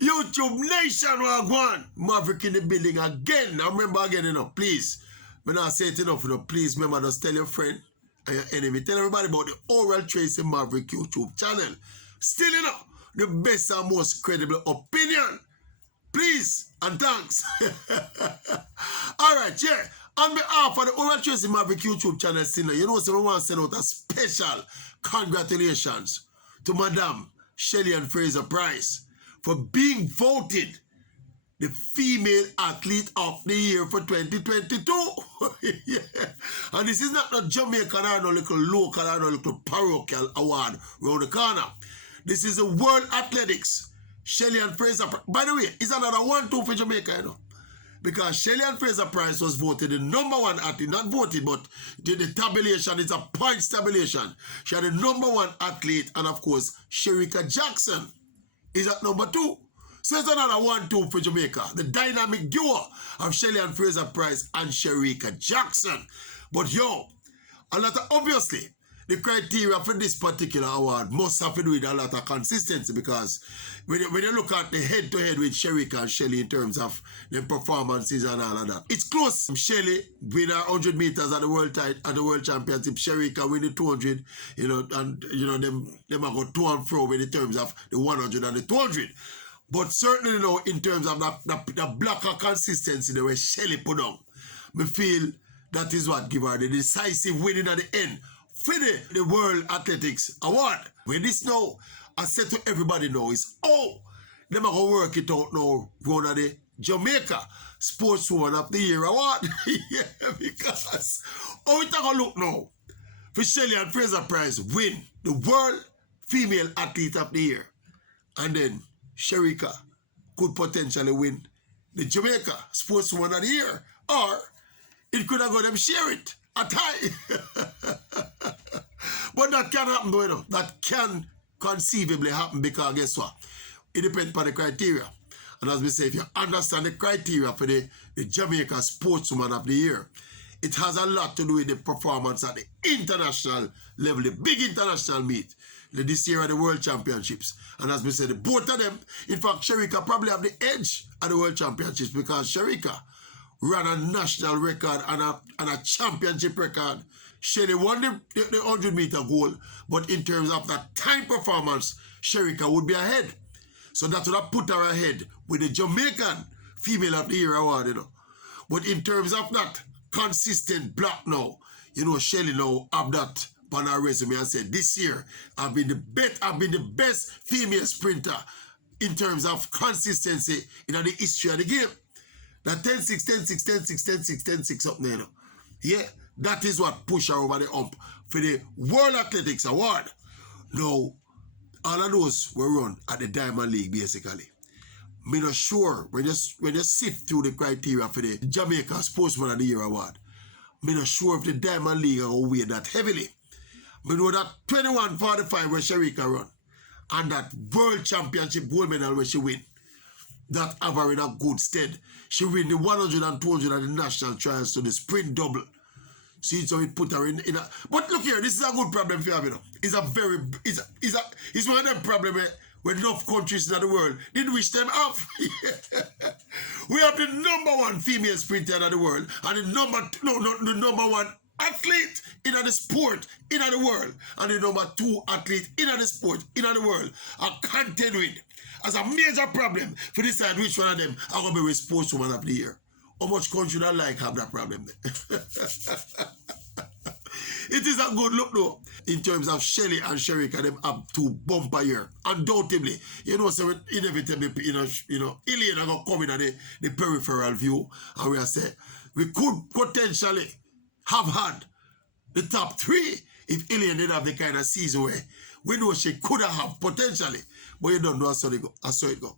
YouTube Nation, one Maverick in the building again. I remember again, please. When I say it enough, please remember, just tell your friend and your enemy. Tell everybody about the Oral Tracy Maverick YouTube channel. Still, the best and most credible opinion. Please and thanks. Alright, yeah. On behalf of the Oral Tracy Maverick YouTube channel, so we want to send out a special congratulations to Madam Shelly and Fraser PRYCE for being voted the Female Athlete of the Year for 2022. Yeah. And this is not a Jamaican or no little local or no little parochial award around the corner. This is the World Athletics. Shelly and Fraser. By the way, it's another 1-2 for Jamaica, because Shelly and Fraser PRYCE was voted the #1 athlete, not voted, but the tabulation, it's a points tabulation. She had the #1 athlete, and of course, SHERICKA Jackson is at #2. So it's another 1-2 for Jamaica. The dynamic duo of Shelly and Fraser PRYCE and SHERICKA Jackson. But obviously, the criteria for this particular award must have to do with a lot of consistency, because when you look at the head-to-head with SHERICKA and Shelly in terms of the performances and all of that, it's close. Shelly win her 100 meters at the world championship. SHERICKA win the 200, and them are go to and fro with the terms of the 100 and the 200. But certainly, in terms of the blocker consistency the way Shelly put on, me feel that is what give her the decisive winning at the end for the World Athletics Award. When this now, I said to everybody now, is them are going to work it out now, one of the Jamaica Sportswoman of the Year Award. Yeah, because how it going to look now for Shelly and Fraser PRYCE win the World Female Athlete of the Year, and then SHERICKA could potentially win the Jamaica Sportswoman of the Year, or it could have got them share it a tie. But that can happen, though, That can conceivably happen, because guess what? It depends on the criteria. And as we say, if you understand the criteria for the Jamaica Sportswoman of the Year, it has a lot to do with the performance at the international level, the big international meet. This year at the World Championships. And as we said, both of them, in fact, SHERICKA probably have the edge at the World Championships, because SHERICKA ran a national record and a championship record. Shelly won the 100-meter goal, but in terms of that time performance, SHERICKA would be ahead. So that would have put her ahead with the Jamaican Female of the Year Award, But in terms of that consistent block now, Shelly now have that on her resume and said, this year I've been the best female sprinter in terms of consistency in the history of the game. That 10-6, 10-6, 10-6, 10-6, 10-6 up there. Yeah, that is what pushed her over the hump for the World Athletics Award. Now, all of those were run at the Diamond League, basically. I'm not sure, when you sift through the criteria for the Jamaica Sportsman of the Year Award, I'm not sure if the Diamond League are going to weigh that heavily. I know that 21-45 where SHERICKA run, and that World Championship gold medal where she win, that have her in a good stead. She win the 100 and 200 at the national trials to the sprint double. See, so it put her in a... But look here, this is a good problem for you, It's one of them problems where enough countries in the world didn't wish them off. We have the #1 female sprinter in the world, and the #1 athlete in the sport in the world, and the #2 athlete in the sport in the world are continuing as a major problem for decide which one of them are going to be Sportswoman of the Year. How much country would like have that problem there? It is a good look though, in terms of Shelly and SHERICKA, them have 2 bumper year. Undoubtedly, so inevitably, Ilian are going to come in at the peripheral view, and we are saying we could potentially have had the top 3 if Ilian did have the kind of season where we know she could have potentially, but you don't know how it go.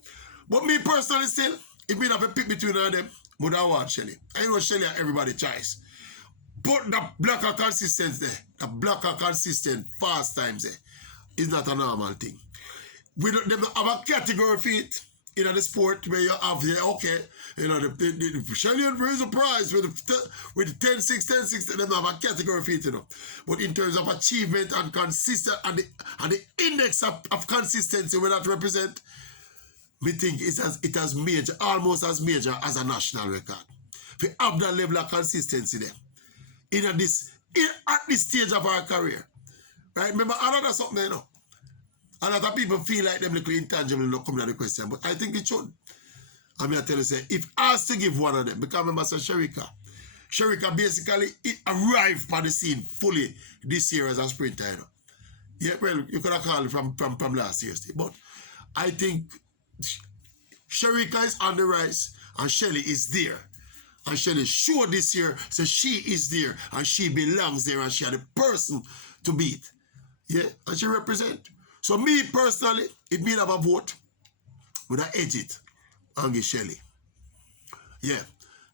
But me personally still, if we have a pick between them, would I want Shelly. I know Shelly are everybody's choice. But the blocker consistency there, the blocker consistent fast times there, is not a normal thing. Them have a category for it. in the sport where you have the, okay, you know, the Shelly and FRASER prize with the 10-6, 10-6, them have a category for it, you know. But in terms of achievement and consistent, and the index of consistency where that represent, we think it has major, almost as major as a national record. We have that level of consistency there. At this stage of our career. Right? Remember, another something, you know. A lot of people feel like them little intangible not coming to the question, but I think it should. I'm going to tell you, say, if asked to give one of them, because remember, so SHERICKA basically it arrived on the scene fully this year as a sprinter, you know. Yeah, well, you could have called it from last year, but I think SHERICKA is on the rise and Shelly is there. And Shelly showed this year, so she is there and she belongs there and she is the person to beat. Yeah, and she represent. So me personally, if me have a vote, would I edge it and give Shelly. Yeah.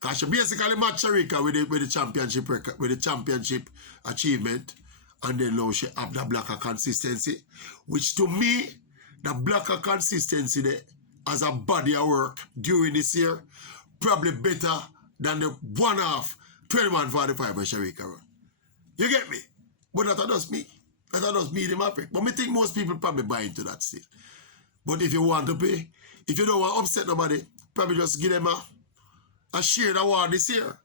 Because she basically matched SHERICKA with the championship record, with the championship achievement. And then now she have the blacker consistency. Which to me, the blacker consistency there as a body of work during this year, probably better than the 1/2 21:45 when SHERICKA run. You get me? But that does me. That does me the Maverick. But I think most people probably buy into that still. But if you want to pay, if you don't want to upset nobody, probably just give them a share award this year.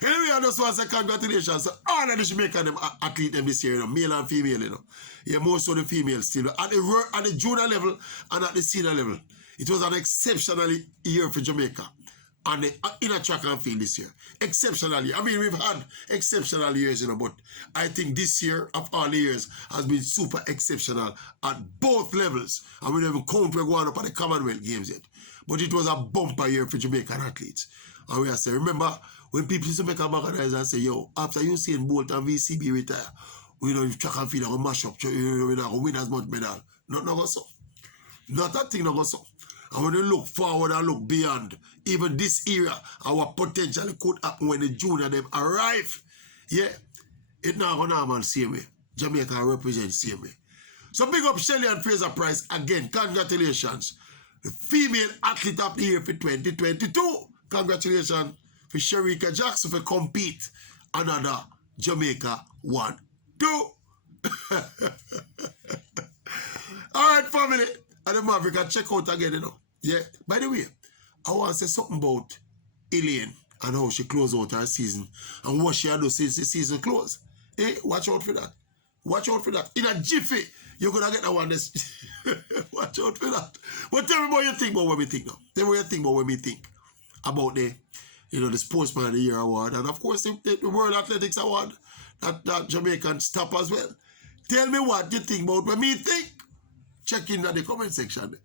Anyway, I just want to say congratulations to all of the Jamaican them athlete them this year, you know, male and female, you know. Yeah, most of the females still. At the junior level and at the senior level. It was an exceptional year for Jamaica. And in a track and field this year. Exceptionally. I mean, we've had exceptional years, you know, but I think this year, of all the years, has been super exceptional at both levels. And we don't even count we're going up at the Commonwealth Games yet. But it was a bumper year for Jamaican athletes. And we are saying, remember, when people used to make a organize and say, yo, after Usain Bolt and VCB retire, we know track and field are going to mash up, we're not going to win as much medal. Not go so. Not that thing not go so. And when you look forward and look beyond, even this era, our potential could happen when the junior them arrive. Yeah, it not going to happen same way. Jamaica represent same way. So big up Shelly and FRASER PRYCE again. Congratulations. The female athlete of the year for 2022. Congratulations for SHERICKA Jackson for compete another Jamaica One. 2. All right, family. And the Maverick can check out again, you know. Yeah. By the way, I want to say something about Elaine and how she closed out her season and what she had to since the season closed. Hey, watch out for that. Watch out for that. In a jiffy, you're going to get the one that's... Watch out for that. But tell me what you think about what we think now. Tell me what you think about what we think about the, you know, the Sportsman of the Year award. And of course, the World Athletics award that Jamaican stop as well. Tell me what you think about what me think. Check in the comment section.